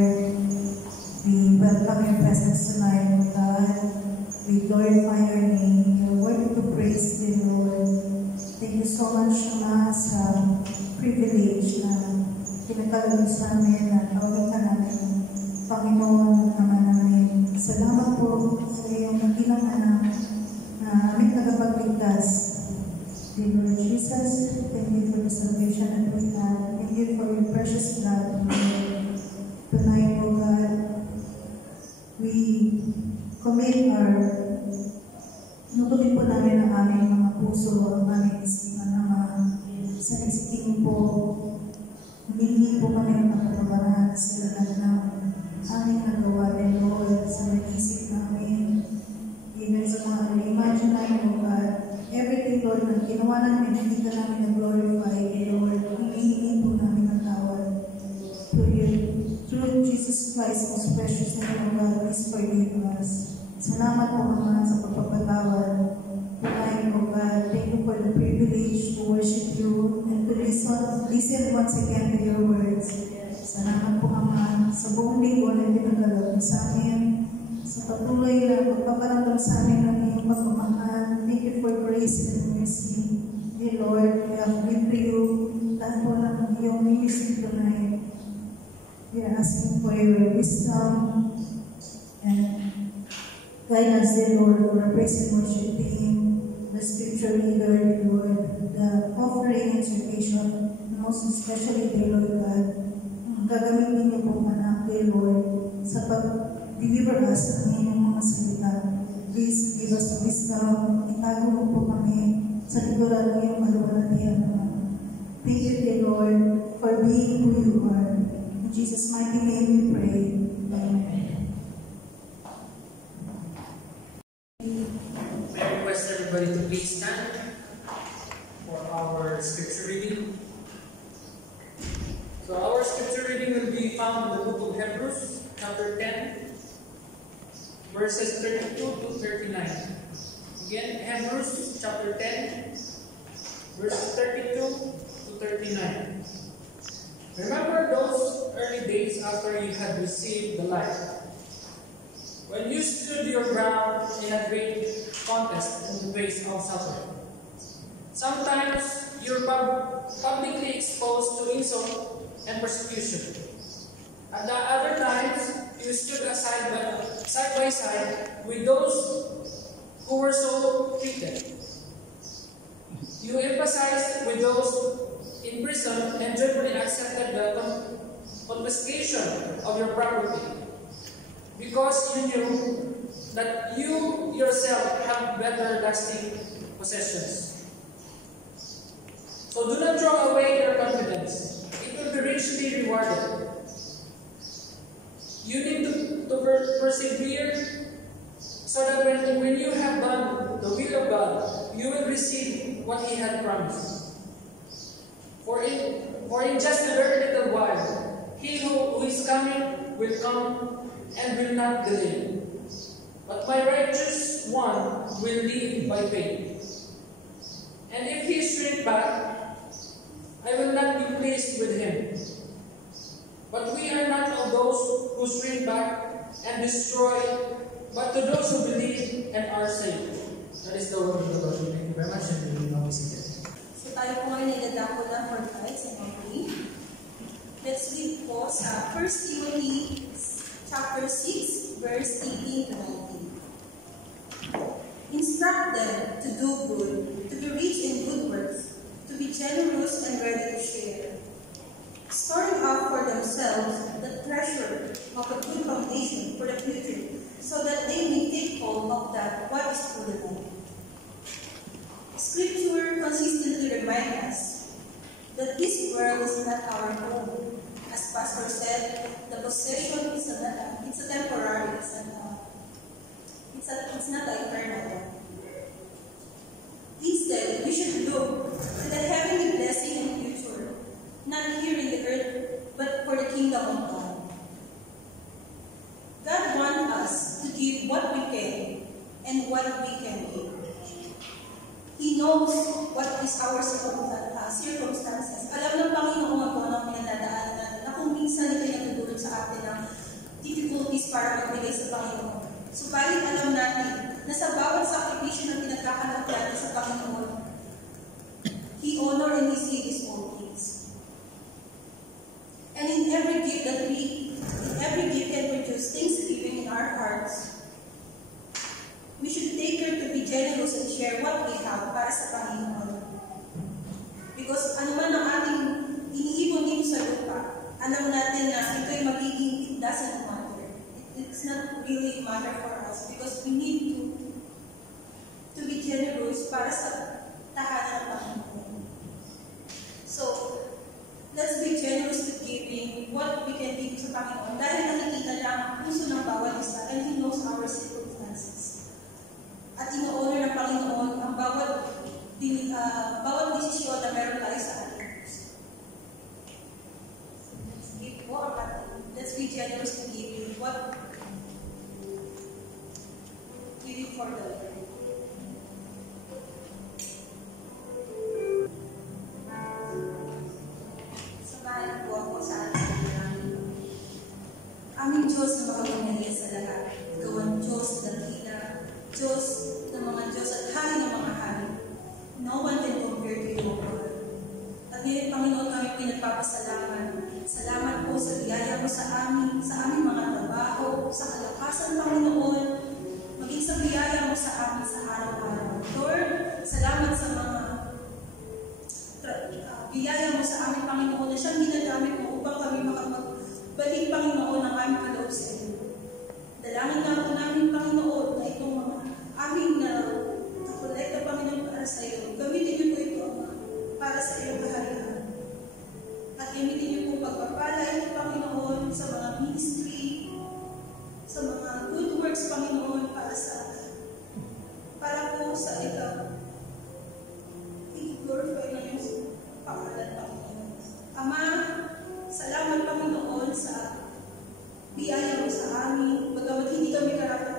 Lord. We welcome your presence tonight, O God. We glorify your name. You're worthy to praise you, Lord. Thank you so much, Ama, sa privilege na pinagkalagay sa amin na tawagin ka namin, Panginoon naman namin. Salamat po sa iyong nagilang anak na aming tagapagligtas. Dear Lord Jesus, thank you for the salvation that we have. Thank you for your precious blood. Tonight, O God, we commit nututin po namin ang aming mga puso, ang aming isipan naman. Sa isipan po, humingi po kami ng kapatawaran sa lahat ng aming nagawa din, Lord, sa isip namin. Even sa mga imagine namin, O God, everything, Lord, na ginawa namin, hindi ka namin na-glorify, Lord. Humingi po namin ang tawad. Through Jesus Christ, most precious name, O God, please forgive us. Salamat po, Ama, sa pagpapatawad. Tonight, O God, thank you for the privilege to worship you and to listen once again to your words. Salamat po, Ama, sa buong linggo na pinagkaloob sa amin, sa patuloy na pagpaparamdam sa amin ng iyong pagmamahal. Thank you for grace and mercy. Dear Lord, we have been to you. Lahat po ng iyong ministry tonight. We are asking for your wisdom and guidance, dear Lord, for our praise and worship team, the scripture reader, dear Lord, the offering and exhortation, most especially, dear Lord God, gagamitin niyo po anak, dear Lord, sa pag-deliver us ng inyong mga salita. Please give us wisdom, itago mo po kami sa likuran ng iyong kaluwalhatian. Thank you, dear Lord, for being who you are. In Jesus' mighty name we pray. Amen. May I request everybody to please stand for our scripture reading. So our scripture reading will be found in the book of Hebrews, chapter 10, verses 32 to 39. Again, Hebrews chapter 10, verses 32 to 39. Remember those early days after you had received the light, when you stood your ground in a great contest in the face of suffering. Sometimes you were publicly exposed to insult and persecution. At the other times, you stood side by side with those who were so treated. You emphasized with those in prison and joyfully accepted the confiscation of your property, because you knew that you yourself have better lasting possessions. So do not throw away your confidence. It will be richly rewarded. You need to persevere so that when you have done the will of God, you will receive what He had promised. For in just a very little while, He who is coming will come and will not delay. But my righteous one will live by faith. And if he shrink back, I will not be pleased with him. But we are not of those who shrink back and destroy, but to those who believe and are saved. That is the word of the Lord. Thank you very much, and we will now be seated. So tayo po ngayon ay dadako na for tithes and offering. Let's read po sa 1 Timothy chapter 6, verse 18 to 19. Instruct them to do good, to be rich in good works, to be generous and ready to share, storing up for themselves the treasure of a good foundation for the future, so that they may take hold of that what is for the life. Scripture consistently reminds us that this world is not our home. As Pastor said, the possession is it's a temporary, it's not an eternal one. Instead, we should look to the heavenly blessing and future, not here in the earth, but for the kingdom of God. God wants us to give what we can and what we can give. He knows what is our circumstances. Alam ng Panginoon kung anong pinagdadaanan natin, na kung minsan ito yung natutulog sa atin ng difficulties para magbigay sa Panginoon. Subalit alam natin na sa bawat sakripisyo na pinagkakalap natin sa Panginoon, He honor and He sees His own things. And in every gift can produce thanksgiving in our hearts. We should take care to be generous and share what we have para sa Panginoon. Because ano man ang ating iniipon dito sa lupa, alam natin na ito'y magiging, it doesn't matter. It's not really matter for us because we need to be generous para sa tahanan ng Panginoon. So, let's be generous to giving what we can give sa Panginoon dahil nakikita niya ang puso ng bawat isa and He knows our circumstances. At ino-honor ng Panginoon ang bawat desisyon na meron tayo sa ating puso. Let's be generous to giving what giving for the Lord. Samahan po ako sa ating panalangin. Aming Diyos na makapangyarihan sa lahat, Ikaw ang Diyos na dakila, Diyos ng mga Diyos at Hari ng mga hari. No one can compare to you, God. At ngayon, Panginoon, kami pinagpapasalamat. Salamat po sa biyaya mo sa aming mga trabaho, sa kalakasan, Panginoon, maging sa biyaya mo sa amin sa araw-araw. Lord, salamat sa mga biyaya mo sa amin, Panginoon, na siyang ginagamit mo upang kami makapagbalik, Panginoon, ang aming kaloob sa iyo. Dalangin na ako namin, Panginoon, na itong mga aming nakolekta, Panginoon, para sa iyo. Gamitin niyo po ito, Ama, para sa iyong kaharian. At gamitin niyo po pagpapala ito, Panginoon, sa mga ministry, sa mga good works, Panginoon, para po sa ikaw. I-glorify na yung pangalan, Panginoon. Ama, salamat, Panginoon, sa biyaya mo sa amin. Bagamat hindi kami karapat